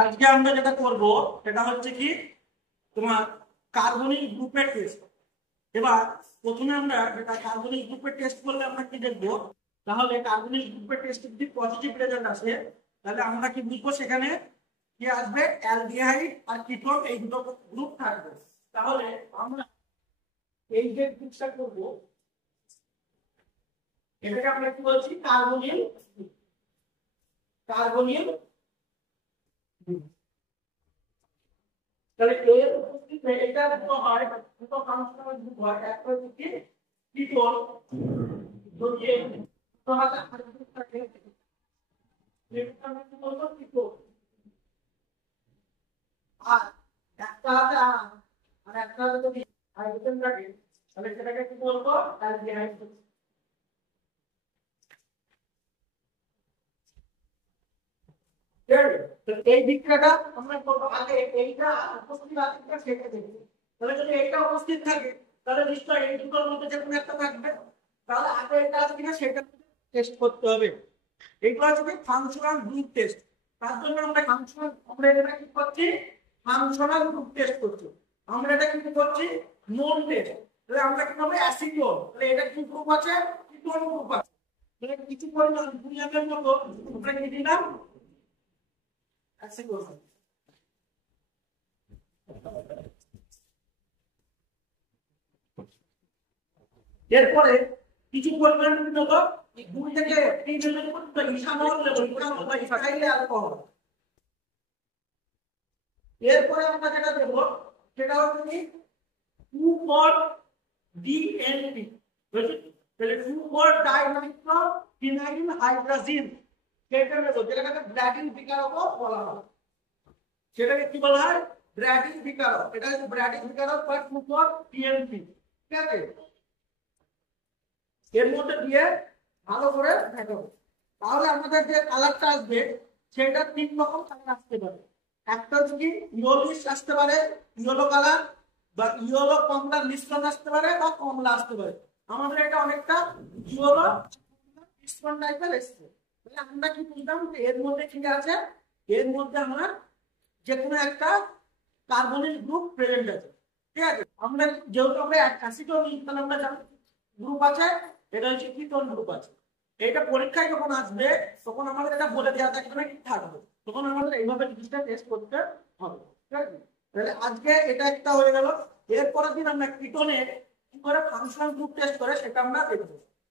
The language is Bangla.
আজকে আমরা যেটা করব সেটা হচ্ছে কি তোমার কার্বনিক গ্রুপের টেস্ট। এবার প্রথমে আমরা যেটা কার্বনিক গ্রুপের টেস্ট করলে আমরা কি দেখবো, তাহলে কার্বনিক গ্রুপের টেস্ট যদি পজিটিভ রেজাল্ট আসে তাহলে আমরা কি বুঝবো সেখানে কি আসবে, অ্যালডিহাইড আর কিটোন এই দুটো গ্রুপ থাকবে। তাহলে আমরা এই যে গ্রুপটা করব এটাকে আমরা কি বলছি, কার্বনিল কার্বনিল গ্রুপ। তাহলে এর উপস্থিতিতে এটা দুটো হয়, দুটো ফাংশনাল গ্রুপ হয়। একটা হচ্ছে কি কিটোন, যদি তোমাদের হাইড্রোজেন থাকে যেটা আমরা কি বলবো কিটোন, আর একটা আর একটা যদি হাইড্রোজেন থাকে তাহলে সেটাকে কি বলবো, অ্যালডিহাইড। এই বিক্রিয়াটা আমরা করব আগে এইটা উপস্থিত আছে কিনা সেটা দেখব। তাহলে যদি এইটা উপস্থিত থাকে তাহলে নিশ্চয়ই এই দুটোর মধ্যে যে কোনো একটা থাকবে, তাহলে আগে এটা আছে কিনা সেটা টেস্ট করতে হবে। এইগুলো হচ্ছে ফাংশনাল গ্রুপ টেস্ট। তার জন্য আমরা এটা কি করছি, ফাংশনাল গ্রুপ টেস্ট করছি। আমরা এটা কি করছি, নোন টেস্ট। তাহলে আমরা কি করব, অ্যাসিডোন। তাহলে এটা কি গ্রুপ আছে, কিটোন গ্রুপ আছে। তাহলে কিছু পরিমাণ 2 এর মতো আমরা কি দিলাম, এরপরে কিছু পরিমাণ নেব 2 থেকে 3 এর মতো ইথানল নেব, ইথানল বা ইথাইল অ্যালকোহল। এরপরে আমরা যেটা দেব সেটা হচ্ছে কি 2 ফর ডিএনপি, তাহলে 2 ফর ডাইনাইট্রো ফিনাইল হাইড্রাজিন সেটা নেব, যেটাকে ব্র্যাডিন বিকারক বলা হয়। সেটাকে কি বলা হয়, ব্র্যাডিন বিকারক। এটা হচ্ছে ব্র্যাডিন বিকারক বা 2 ফর ডিএনপি। ঠিক আছে, এর মধ্যে দিয়ে ভালো করে দেখাবো। তাহলে আমাদের যে কালারটা আসবে সেটা 3 রকম কালার আসতে পারে। একটা হচ্ছে কি ইয়েলোইশ আসতে পারে, ইয়েলো কালার, বা ইয়েলো কমলার মিশ্রণ আসতে পারে, বা কমলা আসতে পারে। আমাদের এটা অনেকটা ইয়েলো মিশ্রণ টাইপের এসছে। তাহলে আমরা কি বুঝলাম যে এর মধ্যে কি আছে, এর মধ্যে আমার যে কোনো একটা কার্বনিক গ্রুপ প্রেজেন্ট আছে। ঠিক আছে, আমরা যেহেতু আমরা অ্যাসিডোন, তাহলে আমরা জানি গ্রুপ আছে, এটা হচ্ছে কিটোন গ্রুপ আছে। এটা পরীক্ষায় যখন আসবে তখন আমাদের এটা বলে দেওয়া থাকবে না কি থাকবে, তখন আমাদের এইভাবে জিনিসটা টেস্ট করতে হবে। ঠিক আছে, তাহলে আজকে এটা একটা হয়ে গেল। এরপরের দিন আমরা কিটোনের কি করে ফাংশনাল গ্রুপ টেস্ট করে সেটা আমরা দেখবো।